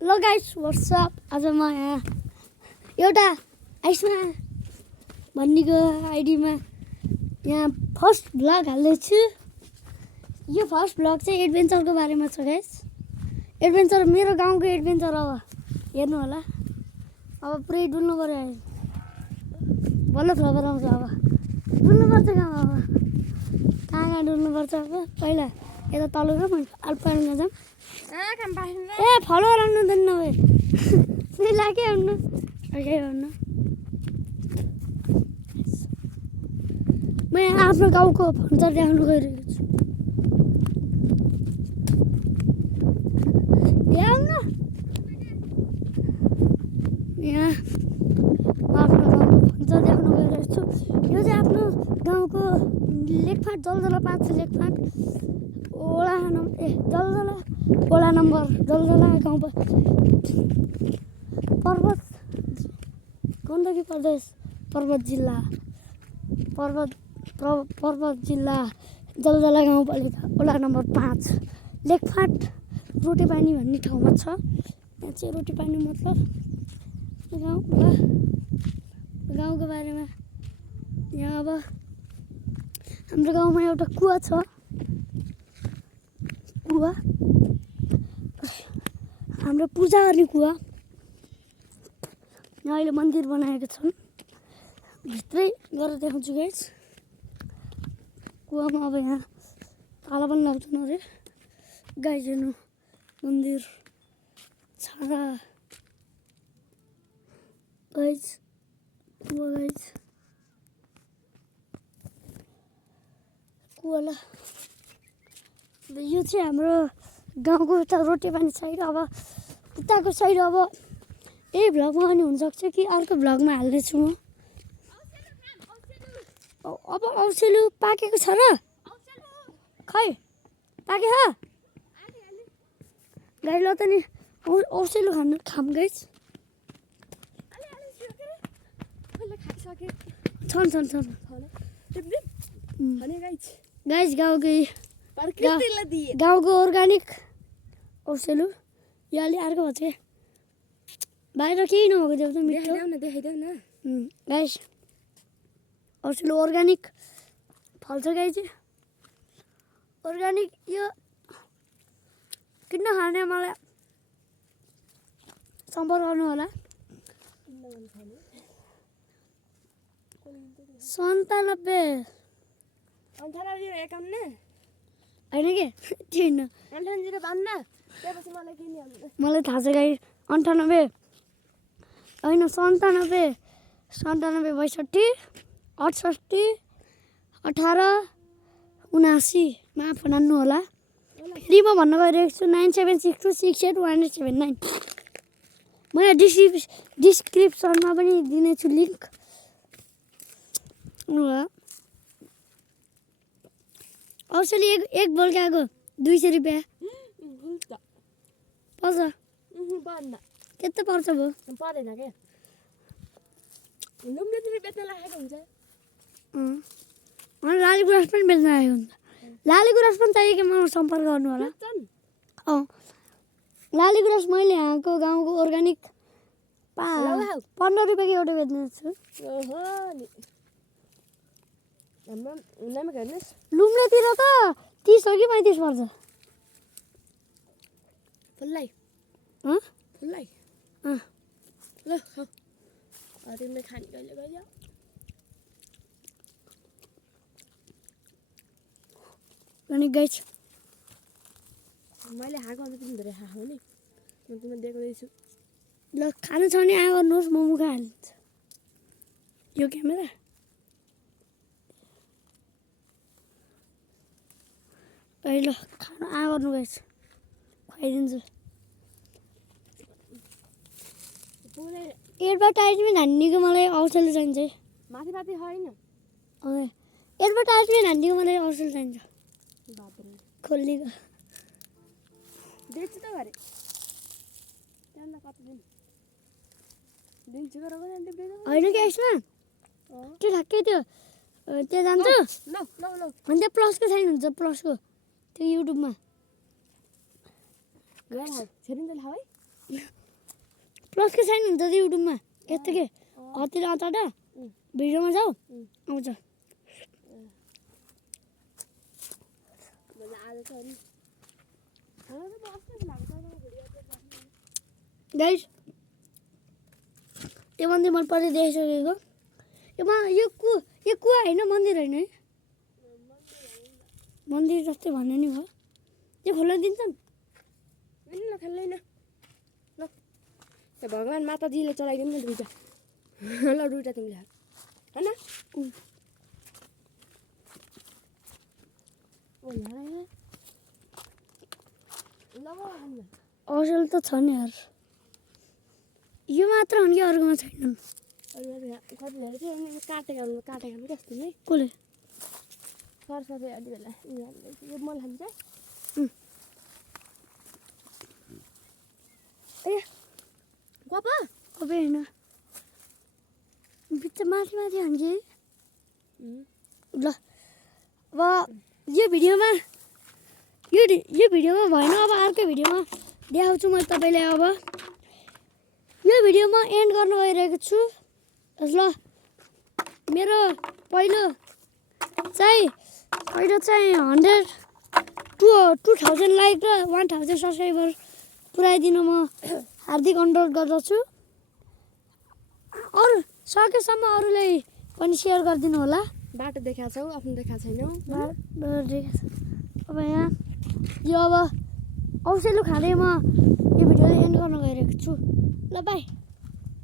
Hello guys what's up आज म यहाँ एउटा आइसमा भन्नेको आइडीमा यहाँ फर्स्ट भ्लग हाल्दैछु। यो फर्स्ट भ्लग चाहिँ एडभेन्चरको बारेमा छ गाइस। एडभेन्चर मेरो गाउँको एडभेन्चर अब हेर्नु होला। अब पुरै डुल्नु पर्यो। बल्ल फ्लबर आउँछ। अब डुल्नुपर्छ गाउँ। अब कहाँ डुल्नुपर्छ। अब पहिला यता तल जाउँ अल्पाइनमा जाउँ। ए फलो राख्नु त नभए नि लागे भन्नु ओके भन्नु। म यहाँ आफ्नो गाउँको फर्निचर देखाउनु गइरहेको छु। यहाँ म आफ्नो गाउँको फर्निचर देखाउनु गइरहेको छु। यो चाहिँ आफ्नो गाउँको लेखफाट जलजला 5 लेखफाट ओडा जलजला ओडा नम्बर जलजला गाउँ पर्वत गण्डकी प्रदेश पर्वत जिल्ला जलजला गाउँपालिका ओडा नम्बर 5 लेखफाट रोटेपानी भन्ने ठाउँमा छ। यहाँ चाहिँ रोटेपानी मतलब गाउँको बारेमा। यहाँ अब हाम्रो गाउँमा एउटा कुवा छ। कुवा हाम्रो पूजा गर्ने कुवा। यहाँ अहिले मन्दिर बनाएको छन्। भित्रै गएर देखाउँछु गाइस। कुवामा अब यहाँ ताला पनि लाग्दैन अरे गाइस। हेर्नु मन्दिर छाडा गाइस। कुवा गाइस कुवाला यो चाहिँ हाम्रो गाउँको उता रोटेपानी साइड। अब उताको साइड अब यही भ्लगमा पनि हुनसक्छ कि अर्को भ्लगमा हाल्दैछु म। अब औसेलु पाकेको छ र खै पाके गाई ल त नि औसेलु खाम गाइस। छन् गाइस गाउँको अर्ग्यानिक औसेलु। यो अलि अर्को भन्छ क्या बाहिर केही नभएको देऊ त मिठो देखाइदेऊ न गाइस। औसेलु अर्ग्यानिक फल्छ गाइस। अर्ग्यानिक यो किन खाने मलाई सम्पर्क गर्नु होला। 97 होइन के थिएन मलाई थाहा छ गाई। 98 होइन 97 62 68 18 79 मा फनान्नु होला। फेरि म भन्न गइरहेको छु 9762681879। म यहाँ डिस्क्रिप्सनमा पनि दिनेछु लिङ्क। औसेली एक बोल्काको 200 रुपियाँ पर्छ। त्यस्तो पर्छ भयो पर्दैन के लुम्लेतिर बेच्न लागेको हुन्छ। लाली गुराँस पनि बेच्न आएको हुन्छ। लाली गुराँस पनि चाहियो कि मलाई सम्पर्क गर्नु होला। लाली गुराँस मैले यहाँको गाउँको अर्ग्यानिक 15 रुपियाँको एउटा बेच्दैछु। लुम्लेतिर त 30 हो कि 35 पर्छ फुल्लाई फुल्लाई ल तिमीले खाने कहिले गयो अनि गाइस मैले खाएको अन्त तिमी धेरै खाऊ नि। म तिमीलाई देखाउँदैछु। ल खानु छ भने आयो गर्नुहोस् म मुखा हालिदिन्छु। यो क्यामेरा ल खानु आयो गर्नु गाइस खुवाइदिन्छु। एडभर्टाइजमेन्ट हान्नेको मलाई औसेलु चाहिन्छ। माथि माथि होइन एडभर्टाइजमेन्ट हान्नेको मलाई औसेलु चाहिन्छ। खोल्लीको बेच्छु त गरे त्यहाँ कति दिन दिन्छु होइन कि यसमा त्यो ठ्याक्कै त्यो जान्छ अनि त्यो प्लसको साइन हुन्छ। प्लसको त्यो युट्युबमा गएर छेरिन्छ ल है प्लस के साइन हुन्छ युट्युबमा यस्तो के हतिर अचाट भिडियोमा जाऊ आउँछ आज छ नि गाइस यो मन्दिर मन पर्दै देखिसकेको यो कुवा होइन मन्दिर होइन है मन्दिर जस्तै भन्ने नि हो यो खोल्न दिन्छन् ल खेल्दैन ल त्यो भगवान् माताजीले चलाइदिउँ न दुईटा ल दुईटा तिमीले होइन असल त छ नि यार यो मात्र हो कि अरूमा छैनन् कतिले चाहिँ काटेका पनि कस्तो नि कसले सरसफाइ अलि बेला यो मल खान्छ ए गपा अब होइन बिच माथि माथि हान्छ ल अब यो भिडियोमा भएन अब अर्कै भिडियोमा देखाउँछु म तपाईँलाई अब यो भिडियोमा एन्ड गर्न गइरहेको छु ल मेरो पहिलो चाहिँ 2000 लाइक र 1000 सब्सक्राइबर पुऱ्याइदिन म हार्दिक अनुरोध गर्दछु अरू सकेसम्म अरूलाई पनि सेयर गरिदिनु होला बाटो देखाएको छौ आफ्नो देखाएको छैनौ अब यहाँ यो अब औसेलु खाँदै म यो भिडियो एन्ड गर्न गइरहेको छु ल बाई